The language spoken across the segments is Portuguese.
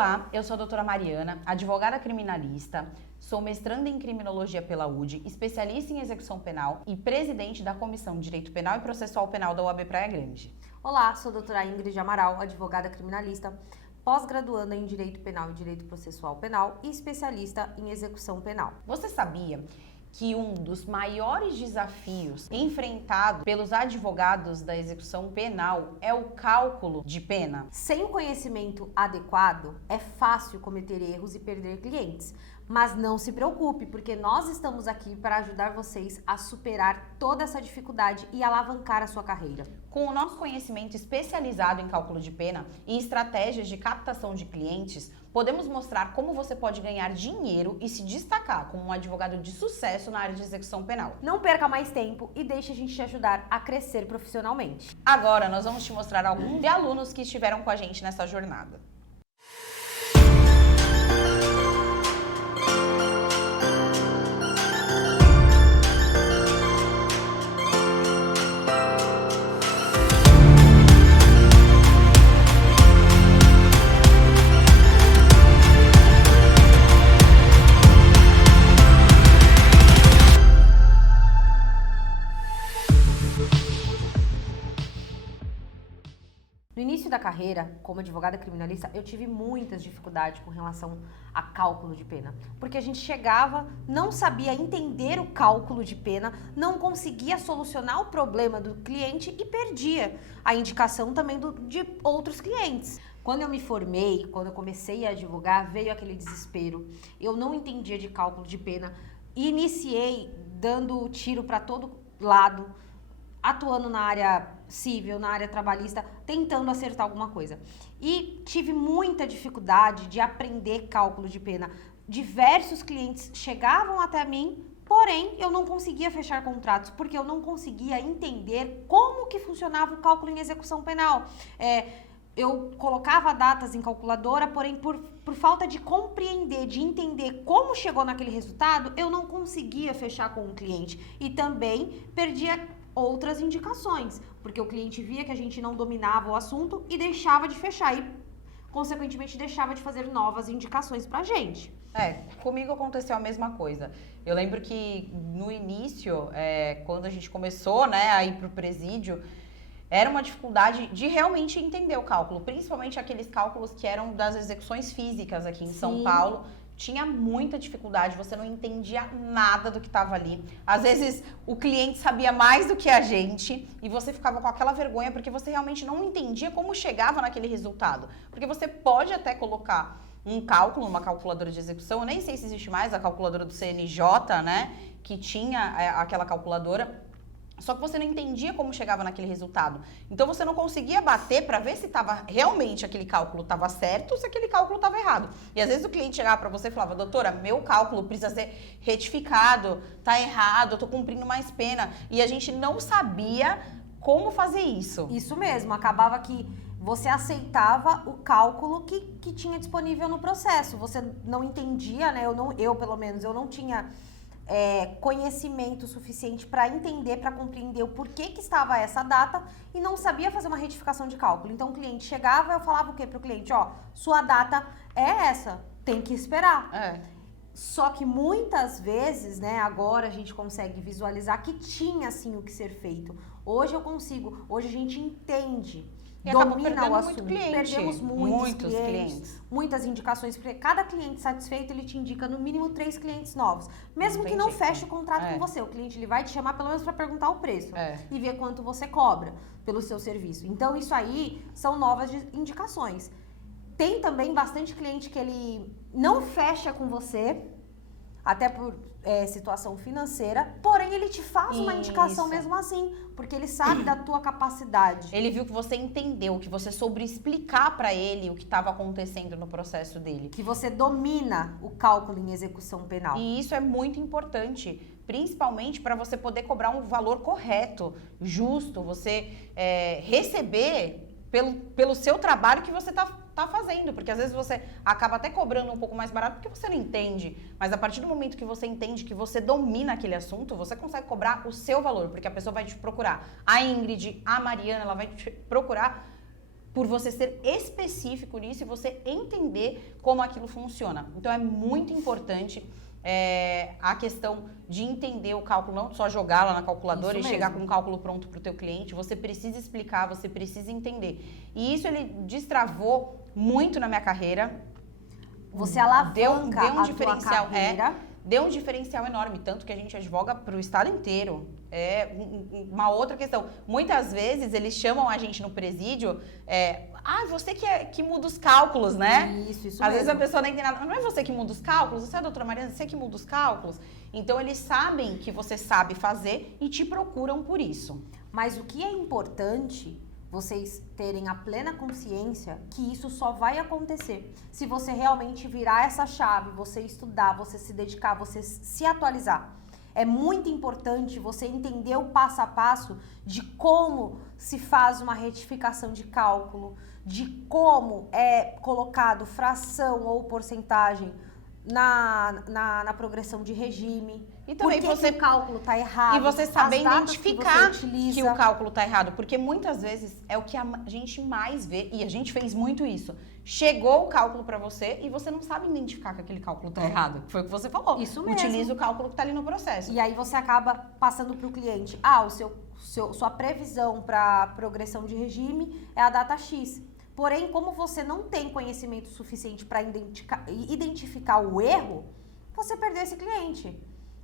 Olá, eu sou a doutora Mariana, advogada criminalista, sou mestranda em criminologia pela UD, especialista em execução penal e presidente da Comissão de Direito Penal e Processual Penal da UAB Praia Grande. Olá, sou a doutora Ingrid Amaral, advogada criminalista, pós-graduanda em Direito Penal e Direito Processual Penal e especialista em execução penal. Você sabia que um dos maiores desafios enfrentados pelos advogados da execução penal é o cálculo de pena? Sem o conhecimento adequado, é fácil cometer erros e perder clientes. Mas não se preocupe, porque nós estamos aqui para ajudar vocês a superar toda essa dificuldade e alavancar a sua carreira. Com o nosso conhecimento especializado em cálculo de pena e estratégias de captação de clientes, podemos mostrar como você pode ganhar dinheiro e se destacar como um advogado de sucesso na área de execução penal. Não perca mais tempo e deixe a gente te ajudar a crescer profissionalmente. Agora nós vamos te mostrar alguns de alunos que estiveram com a gente nessa jornada. No início da carreira, como advogada criminalista, eu tive muitas dificuldades com relação a cálculo de pena. Porque a gente chegava, não sabia entender o cálculo de pena, não conseguia solucionar o problema do cliente e perdia a indicação também de outros clientes. Quando eu me formei, quando eu comecei a advogar, veio aquele desespero. Eu não entendia de cálculo de pena. Iniciei dando tiro para todo lado, atuando na área civil, na área trabalhista, tentando acertar alguma coisa. E tive muita dificuldade de aprender cálculo de pena. Diversos clientes chegavam até mim, porém eu não conseguia fechar contratos, porque eu não conseguia entender como que funcionava o cálculo em execução penal. Eu colocava datas em calculadora, porém por falta de compreender, de entender como chegou naquele resultado, eu não conseguia fechar com o cliente. E também perdia outras indicações, porque o cliente via que a gente não dominava o assunto e deixava de fechar e, consequentemente, deixava de fazer novas indicações pra gente. Comigo aconteceu a mesma coisa. Eu lembro que no início, quando a gente começou, a ir pro presídio, era uma dificuldade de realmente entender o cálculo, principalmente aqueles cálculos que eram das execuções físicas aqui em São Paulo. Tinha muita dificuldade, você não entendia nada do que estava ali. Às vezes o cliente sabia mais do que a gente e você ficava com aquela vergonha porque você realmente não entendia como chegava naquele resultado. Porque você pode até colocar um cálculo, uma calculadora de execução, eu nem sei se existe mais a calculadora do CNJ, que tinha aquela calculadora. Só que você não entendia como chegava naquele resultado. Então você não conseguia bater para ver se tava realmente aquele cálculo estava certo ou se aquele cálculo estava errado. E às vezes o cliente chegava para você e falava: doutora, meu cálculo precisa ser retificado, tá errado, eu tô cumprindo mais pena. E a gente não sabia como fazer isso. Isso mesmo, acabava que você aceitava o cálculo que tinha disponível no processo. Você não entendia, eu pelo menos, eu não tinha conhecimento suficiente para entender, para compreender o porquê que estava essa data e não sabia fazer uma retificação de cálculo. Então o cliente chegava, eu falava o quê para o cliente? Sua data é essa, tem que esperar. Só que muitas vezes, agora a gente consegue visualizar que tinha sim o que ser feito. Hoje eu consigo, hoje a gente entende. E Domina o assunto. Muito cliente. Perdemos muitos clientes, muitas indicações, porque cada cliente satisfeito, ele te indica no mínimo 3 clientes novos. Mesmo que não feche o contrato com você, o cliente ele vai te chamar pelo menos para perguntar o preço e ver quanto você cobra pelo seu serviço. Então isso aí são novas indicações. Tem também bastante cliente que ele não fecha com você, até por situação financeira, porém ele te faz uma indicação mesmo assim, porque ele sabe da tua capacidade. Ele viu que você entendeu, que você soube explicar para ele o que estava acontecendo no processo dele. Que você domina o cálculo em execução penal. E isso é muito importante, principalmente para você poder cobrar um valor correto, justo, você receber pelo seu trabalho que você tá fazendo, porque às vezes você acaba até cobrando um pouco mais barato porque você não entende, mas a partir do momento que você entende, que você domina aquele assunto, você consegue cobrar o seu valor, porque a pessoa vai te procurar, a Ingrid, a Mariana, ela vai te procurar por você ser específico nisso e você entender como aquilo funciona. Então é muito importante a questão de entender o cálculo, não só jogar lá na calculadora e chegar com um cálculo pronto para o teu cliente. Você precisa explicar, você precisa entender. E isso ele destravou muito na minha carreira. Você alavanca deu um a diferencial, tua carreira. Deu um diferencial enorme, tanto que a gente advoga para o estado inteiro. É uma outra questão. Muitas vezes eles chamam a gente no presídio, você que muda os cálculos, né? Isso Às mesmo. vezes a pessoa não entende nada. Não é você que muda os cálculos? Você é a doutora Mariana, você que muda os cálculos? Então eles sabem que você sabe fazer e te procuram por isso. Mas o que é importante vocês terem a plena consciência que isso só vai acontecer se você realmente virar essa chave, você estudar, você se dedicar, você se atualizar. É muito importante você entender o passo a passo de como se faz uma retificação de cálculo, de como é colocado fração ou porcentagem na progressão de regime. E também que o cálculo está errado. E você saber identificar que o cálculo está errado. Porque muitas vezes é o que a gente mais vê, e a gente fez muito isso. Chegou o cálculo para você e você não sabe identificar que aquele cálculo está errado. Foi o que você falou. Isso mesmo. Utiliza o cálculo que está ali no processo. E aí você acaba passando para o cliente. Sua previsão para progressão de regime é a data X. Porém, como você não tem conhecimento suficiente para identificar o erro, você perdeu esse cliente.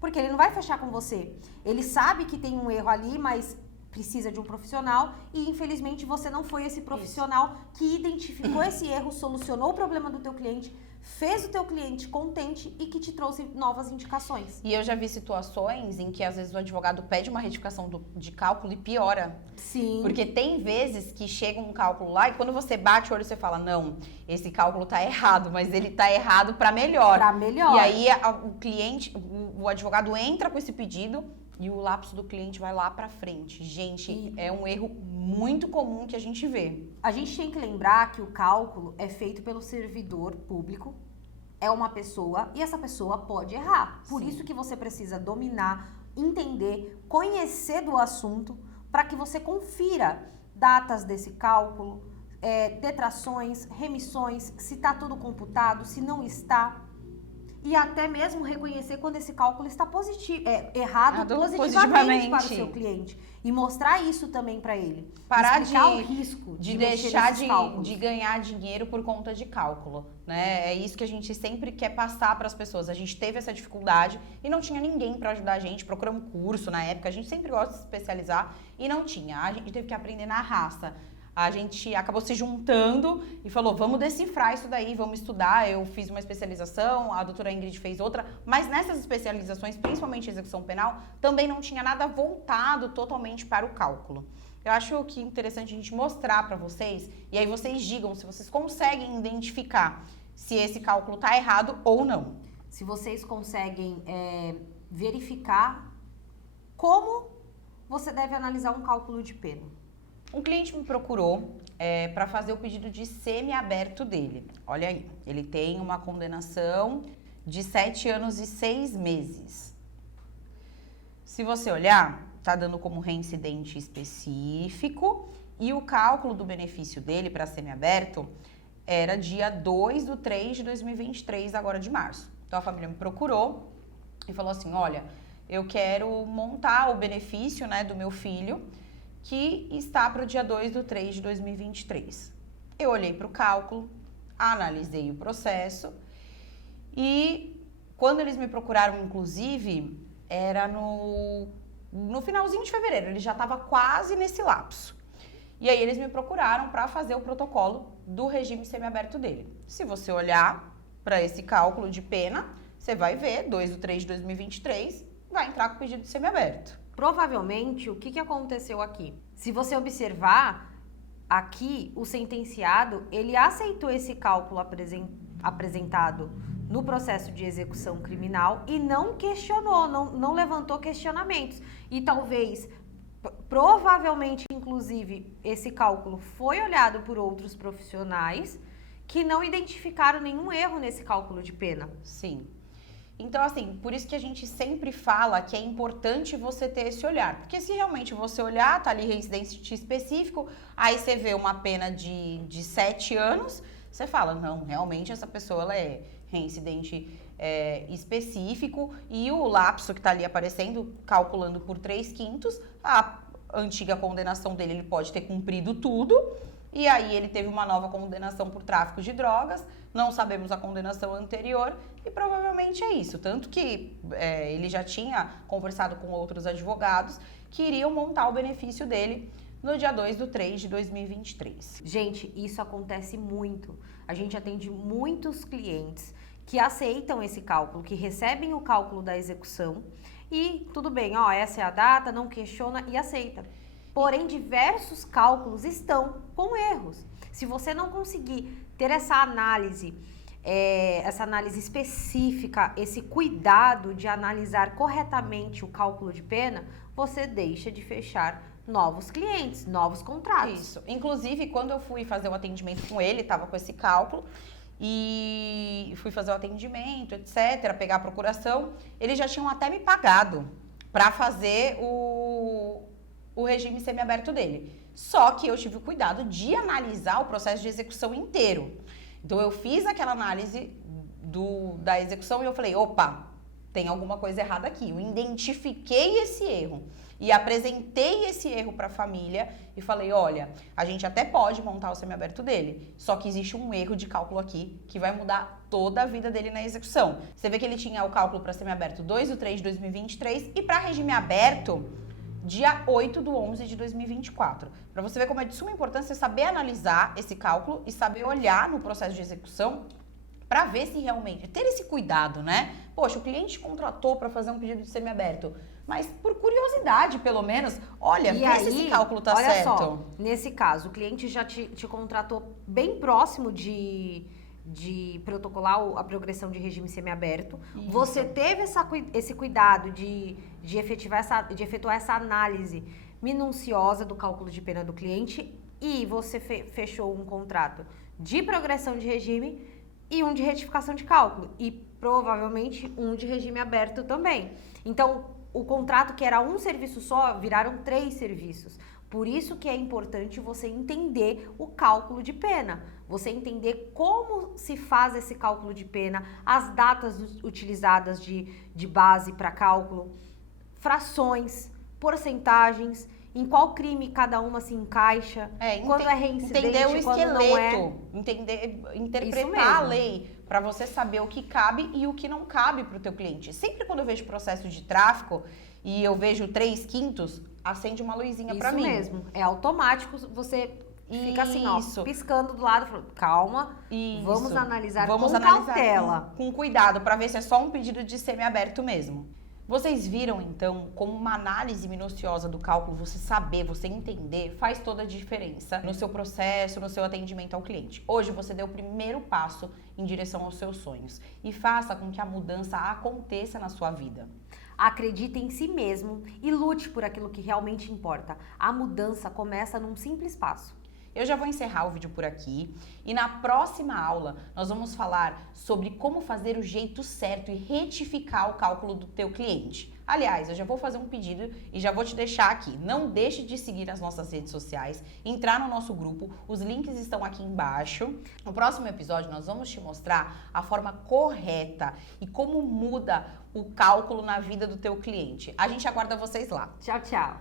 Porque ele não vai fechar com você. Ele sabe que tem um erro ali, mas precisa de um profissional e, infelizmente, você não foi esse profissional que identificou esse erro, solucionou o problema do teu cliente, fez o teu cliente contente e que te trouxe novas indicações. E eu já vi situações em que, às vezes, o advogado pede uma retificação de cálculo e piora. Sim. Porque tem vezes que chega um cálculo lá e quando você bate o olho, você fala, não, esse cálculo tá errado, mas ele tá errado para melhor. Para melhor. E aí o cliente, o advogado entra com esse pedido e o lapso do cliente vai lá para frente. Gente, é um erro muito comum que a gente vê. A gente tem que lembrar que o cálculo é feito pelo servidor público, é uma pessoa e essa pessoa pode errar. Por Sim. isso que você precisa dominar, entender, conhecer do assunto para que você confira datas desse cálculo, detrações, remissões, se está tudo computado, se não está. E até mesmo reconhecer quando esse cálculo está errado positivamente para o seu cliente. E mostrar isso também para ele. Parar explicar o risco de deixar de ganhar dinheiro por conta de cálculo, né? É isso que a gente sempre quer passar para as pessoas. A gente teve essa dificuldade e não tinha ninguém para ajudar a gente. Procuramos um curso na época, a gente sempre gosta de se especializar e não tinha. A gente teve que aprender na raça. A gente acabou se juntando e falou, vamos decifrar isso daí, vamos estudar. Eu fiz uma especialização, a doutora Ingrid fez outra, mas nessas especializações, principalmente execução penal, também não tinha nada voltado totalmente para o cálculo. Eu acho que é interessante a gente mostrar para vocês, e aí vocês digam se vocês conseguem identificar se esse cálculo está errado ou não. Se vocês conseguem verificar como você deve analisar um cálculo de pena. Um cliente me procurou para fazer o pedido de semiaberto dele. Olha aí, ele tem uma condenação de 7 anos e 6 meses. Se você olhar, tá dando como reincidente específico e o cálculo do benefício dele para semiaberto era dia 2/3/2023, agora de março. Então a família me procurou e falou assim, olha, eu quero montar o benefício, né, do meu filho que está para o dia 2/3/2023. Eu olhei para o cálculo, analisei o processo e quando eles me procuraram, inclusive, era no finalzinho de fevereiro, ele já estava quase nesse lapso. E aí eles me procuraram para fazer o protocolo do regime semiaberto dele. Se você olhar para esse cálculo de pena, você vai ver 2/3/2023, vai entrar com o pedido de semiaberto. Provavelmente, o que aconteceu aqui? Se você observar, aqui o sentenciado, ele aceitou esse cálculo apresentado no processo de execução criminal e não questionou, não levantou questionamentos. E talvez, provavelmente, inclusive, esse cálculo foi olhado por outros profissionais que não identificaram nenhum erro nesse cálculo de pena. Sim. Então, assim, por isso que a gente sempre fala que é importante você ter esse olhar. Porque se realmente você olhar, tá ali reincidente específico, aí você vê uma pena de 7 anos, você fala, não, realmente essa pessoa ela é reincidente específico e o lapso que tá ali aparecendo, calculando por 3/5, a antiga condenação dele, ele pode ter cumprido tudo, e aí ele teve uma nova condenação por tráfico de drogas, não sabemos a condenação anterior e provavelmente é isso. Tanto que ele já tinha conversado com outros advogados que iriam montar o benefício dele no dia 2/3/2023. Gente, isso acontece muito. A gente atende muitos clientes que aceitam esse cálculo, que recebem o cálculo da execução e tudo bem, ó, essa é a data, não questiona e aceita. Porém, diversos cálculos estão com erros. Se você não conseguir ter essa análise específica, esse cuidado de analisar corretamente o cálculo de pena, você deixa de fechar novos clientes, novos contratos. Isso. Inclusive, quando eu fui fazer o atendimento com ele, estava com esse cálculo e fui fazer o atendimento, etc., pegar a procuração, eles já tinham até me pagado para fazer o regime semiaberto dele. Só que eu tive o cuidado de analisar o processo de execução inteiro. Então, eu fiz aquela análise da execução e eu falei, opa, tem alguma coisa errada aqui. Eu identifiquei esse erro e apresentei esse erro para a família e falei, olha, a gente até pode montar o semiaberto dele, só que existe um erro de cálculo aqui que vai mudar toda a vida dele na execução. Você vê que ele tinha o cálculo para semiaberto 2/3/2023 e para regime aberto dia 8/11/2024. Para você ver como é de suma importância saber analisar esse cálculo e saber olhar no processo de execução para ver se realmente, ter esse cuidado, né? Poxa, o cliente contratou para fazer um pedido de semiaberto, mas por curiosidade, pelo menos, olha, vê se esse cálculo tá certo. Olha só, nesse caso, o cliente já te contratou bem próximo de protocolar a progressão de regime semiaberto. Isso. Você teve esse cuidado de efetuar essa análise minuciosa do cálculo de pena do cliente e você fechou um contrato de progressão de regime e um de retificação de cálculo e provavelmente um de regime aberto também. Então, o contrato que era um serviço só viraram 3 serviços. Por isso que é importante você entender o cálculo de pena, você entender como se faz esse cálculo de pena, as datas utilizadas de base para cálculo, frações, porcentagens, em qual crime cada uma se encaixa, quando é reincidente, entender o quando não é. Interpretar a lei para você saber o que cabe e o que não cabe para o teu cliente. Sempre quando eu vejo processo de tráfico e eu vejo 3/5, acende uma luzinha para mim. Isso mesmo, é automático, você fica assim, ó, piscando do lado, falando, calma, vamos analisar com cautela. Com cuidado, para ver se é só um pedido de semiaberto mesmo. Vocês viram, então, como uma análise minuciosa do cálculo, você saber, você entender, faz toda a diferença no seu processo, no seu atendimento ao cliente. Hoje você deu o primeiro passo em direção aos seus sonhos e faça com que a mudança aconteça na sua vida. Acredite em si mesmo e lute por aquilo que realmente importa. A mudança começa num simples passo. Eu já vou encerrar o vídeo por aqui e na próxima aula nós vamos falar sobre como fazer o jeito certo e retificar o cálculo do teu cliente. Aliás, eu já vou fazer um pedido e já vou te deixar aqui. Não deixe de seguir as nossas redes sociais, entrar no nosso grupo, os links estão aqui embaixo. No próximo episódio nós vamos te mostrar a forma correta e como muda o cálculo na vida do teu cliente. A gente aguarda vocês lá. Tchau, tchau!